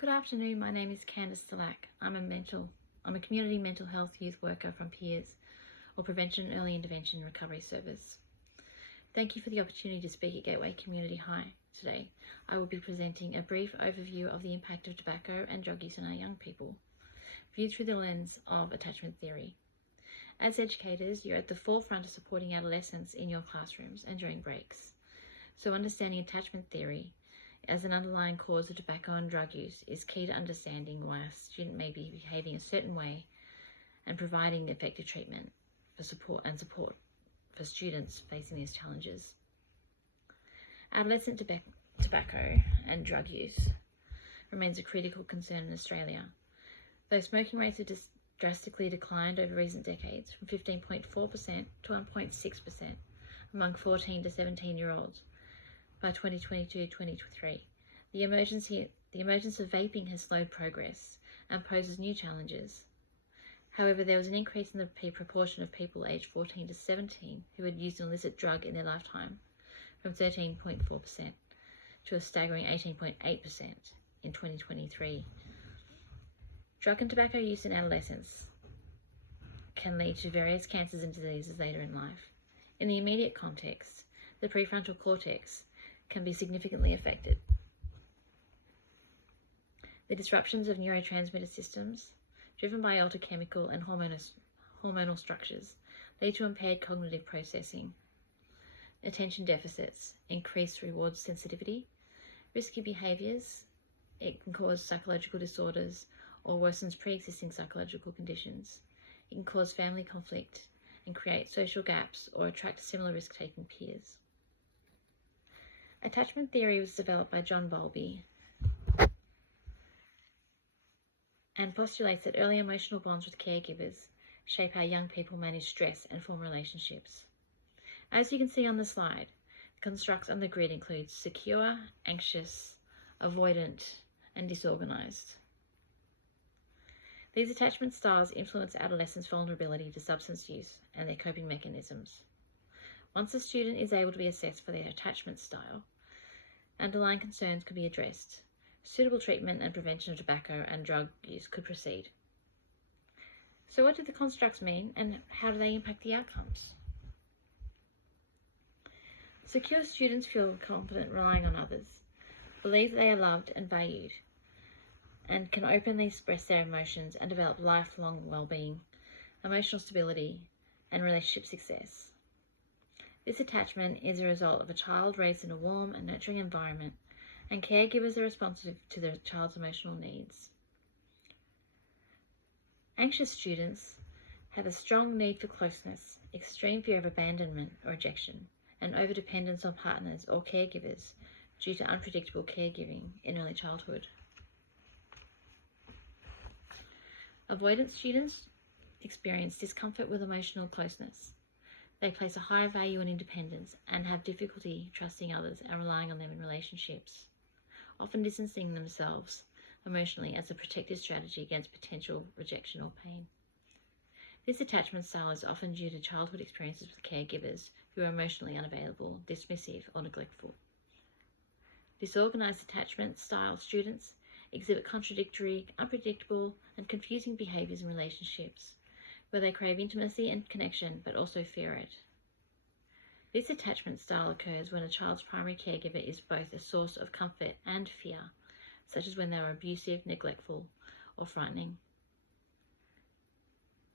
Good afternoon, my name is Candice Delac. I'm a community mental health youth worker from PEERS, or Prevention and Early Intervention Recovery Service. Thank you for the opportunity to speak at Gateway Community High today. I will be presenting a brief overview of the impact of tobacco and drug use on our young people, viewed through the lens of attachment theory. As educators, you're at the forefront of supporting adolescents in your classrooms and during breaks. So understanding attachment theory as an underlying cause of tobacco and drug use is key to understanding why a student may be behaving a certain way and providing effective treatment for support for students facing these challenges. Adolescent tobacco and drug use remains a critical concern in Australia. Though smoking rates have drastically declined over recent decades, from 15.4% to 1.6% among 14 to 17-year-olds by 2022-2023. The emergence of vaping has slowed progress and poses new challenges. However, there was an increase in the proportion of people aged 14 to 17 who had used an illicit drug in their lifetime, from 13.4% to a staggering 18.8% in 2023. Drug and tobacco use in adolescence can lead to various cancers and diseases later in life. In the immediate context, the prefrontal cortex can be significantly affected. The disruptions of neurotransmitter systems, driven by altered chemical and hormonal structures, lead to impaired cognitive processing, attention deficits, increased reward sensitivity, risky behaviours. It can cause psychological disorders or worsens pre-existing psychological conditions. It can cause family conflict and create social gaps or attract similar risk-taking peers. Attachment theory was developed by John Bowlby and postulates that early emotional bonds with caregivers shape how young people manage stress and form relationships. As you can see on the slide, the constructs on the grid include secure, anxious, avoidant, and disorganized. These attachment styles influence adolescents' vulnerability to substance use and their coping mechanisms. Once a student is able to be assessed for their attachment style, underlying concerns can be addressed. Suitable treatment and prevention of tobacco and drug use could proceed. So what do the constructs mean and how do they impact the outcomes? Secure students feel confident relying on others, believe they are loved and valued, and can openly express their emotions and develop lifelong well-being, emotional stability, and relationship success. This attachment is a result of a child raised in a warm and nurturing environment, and caregivers are responsive to the child's emotional needs. Anxious students have a strong need for closeness, extreme fear of abandonment or rejection, and overdependence on partners or caregivers due to unpredictable caregiving in early childhood. Avoidant students experience discomfort with emotional closeness. They place a higher value on independence and have difficulty trusting others and relying on them in relationships, often distancing themselves emotionally as a protective strategy against potential rejection or pain. This attachment style is often due to childhood experiences with caregivers who are emotionally unavailable, dismissive, or neglectful. Disorganized attachment style students exhibit contradictory, unpredictable, and confusing behaviors in relationships, where they crave intimacy and connection but also fear it. This attachment style occurs when a child's primary caregiver is both a source of comfort and fear, such as when they are abusive, neglectful, or frightening.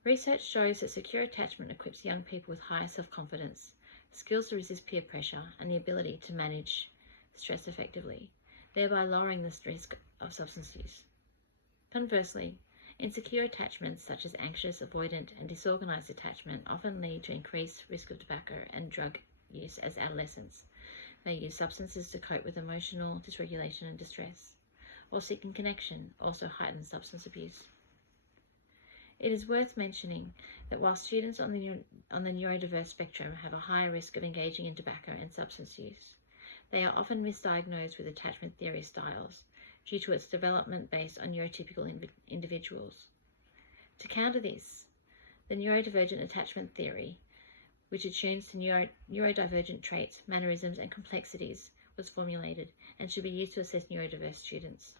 Research shows that secure attachment equips young people with higher self-confidence, skills to resist peer pressure, and the ability to manage stress effectively, thereby lowering the risk of substance use. Conversely, insecure attachments such as anxious, avoidant, and disorganized attachment often lead to increased risk of tobacco and drug use as adolescents. They use substances to cope with emotional dysregulation and distress, or seeking connection also heightens substance abuse. It is worth mentioning that while students on the neurodiverse spectrum have a higher risk of engaging in tobacco and substance use, they are often misdiagnosed with attachment theory styles due to its development based on neurotypical individuals. To counter this, the neurodivergent attachment theory, which attunes to neurodivergent traits, mannerisms, and complexities, was formulated and should be used to assess neurodiverse students.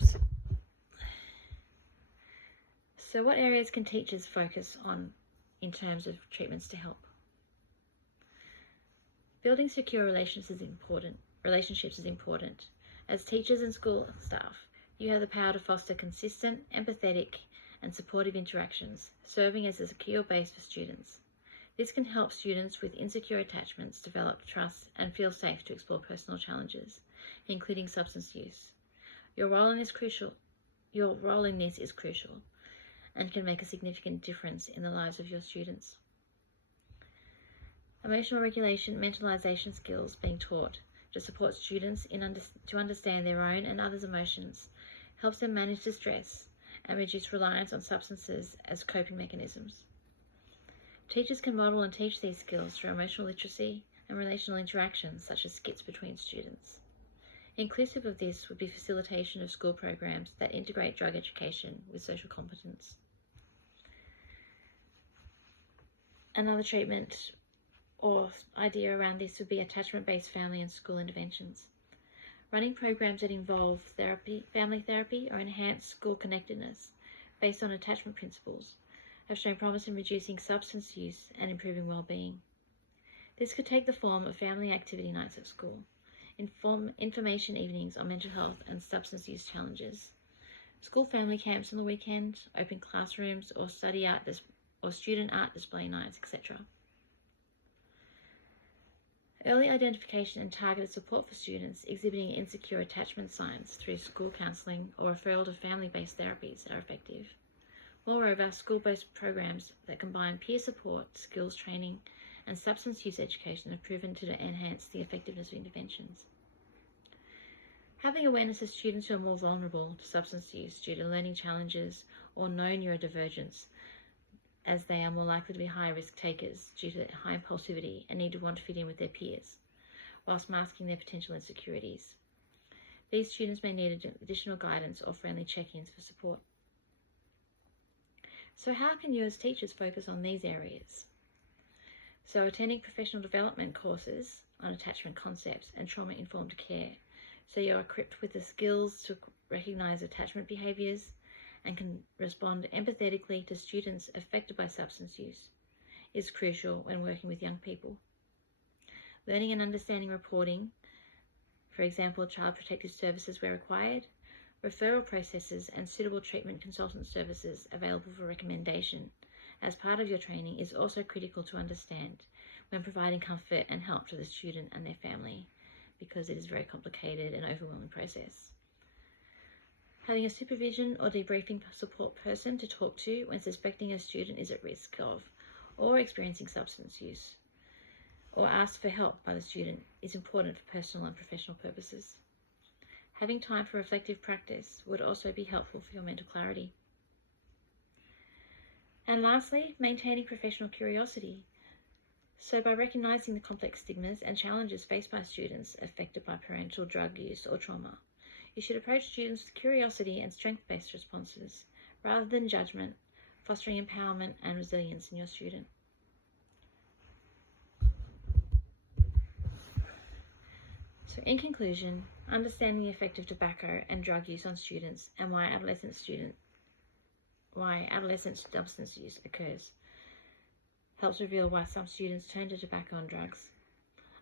Oops. So what areas can teachers focus on in terms of treatments to help? Building secure relationships is important. As teachers and school staff, you have the power to foster consistent, empathetic, and supportive interactions, serving as a secure base for students. This can help students with insecure attachments develop trust and feel safe to explore personal challenges, including substance use. Your role in this is crucial and can make a significant difference in the lives of your students. Emotional regulation, mentalization skills being taught to support students to understand their own and others' emotions helps them manage distress and reduce reliance on substances as coping mechanisms. Teachers can model and teach these skills through emotional literacy and relational interactions such as skits between students. Inclusive of this would be facilitation of school programs that integrate drug education with social competence. Another treatment or idea around this would be attachment-based family and school interventions. Running programs that involve family therapy, or enhanced school connectedness based on attachment principles have shown promise in reducing substance use and improving well-being. This could take the form of family activity nights at school, information evenings on mental health and substance use challenges, school family camps on the weekend, open classrooms, or student art display nights, etc. Early identification and targeted support for students exhibiting insecure attachment signs through school counselling or referral to family-based therapies are effective. Moreover, school-based programs that combine peer support, skills training, and substance use education have proven to enhance the effectiveness of interventions. Having awareness of students who are more vulnerable to substance use due to learning challenges or no neurodivergence, as they are more likely to be high risk takers due to high impulsivity and need to want to fit in with their peers, whilst masking their potential insecurities. These students may need additional guidance or friendly check-ins for support. So how can you as teachers focus on these areas? So attending professional development courses on attachment concepts and trauma-informed care, so you're equipped with the skills to recognise attachment behaviours and can respond empathetically to students affected by substance use, is crucial when working with young people. Learning and understanding reporting, for example, child protective services where required, referral processes and suitable treatment consultant services available for recommendation as part of your training is also critical to understand when providing comfort and help to the student and their family, because it is a very complicated and overwhelming process. Having a supervision or debriefing support person to talk to when suspecting a student is at risk of or experiencing substance use, or asked for help by the student, is important for personal and professional purposes. Having time for reflective practice would also be helpful for your mental clarity. And lastly, maintaining professional curiosity. So by recognising the complex stigmas and challenges faced by students affected by parental drug use or trauma, you should approach students with curiosity and strength-based responses rather than judgment, fostering empowerment and resilience in your student. So in conclusion, understanding the effect of tobacco and drug use on students and why adolescent substance use occurs helps reveal why some students turn to tobacco and drugs.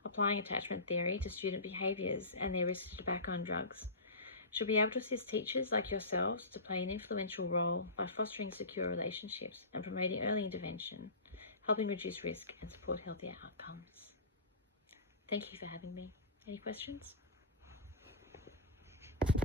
Applying attachment theory to student behaviours and their risk to tobacco and drugs should be able to assist teachers like yourselves to play an influential role by fostering secure relationships and promoting early intervention, helping reduce risk and support healthier outcomes. Thank you for having me. Any questions?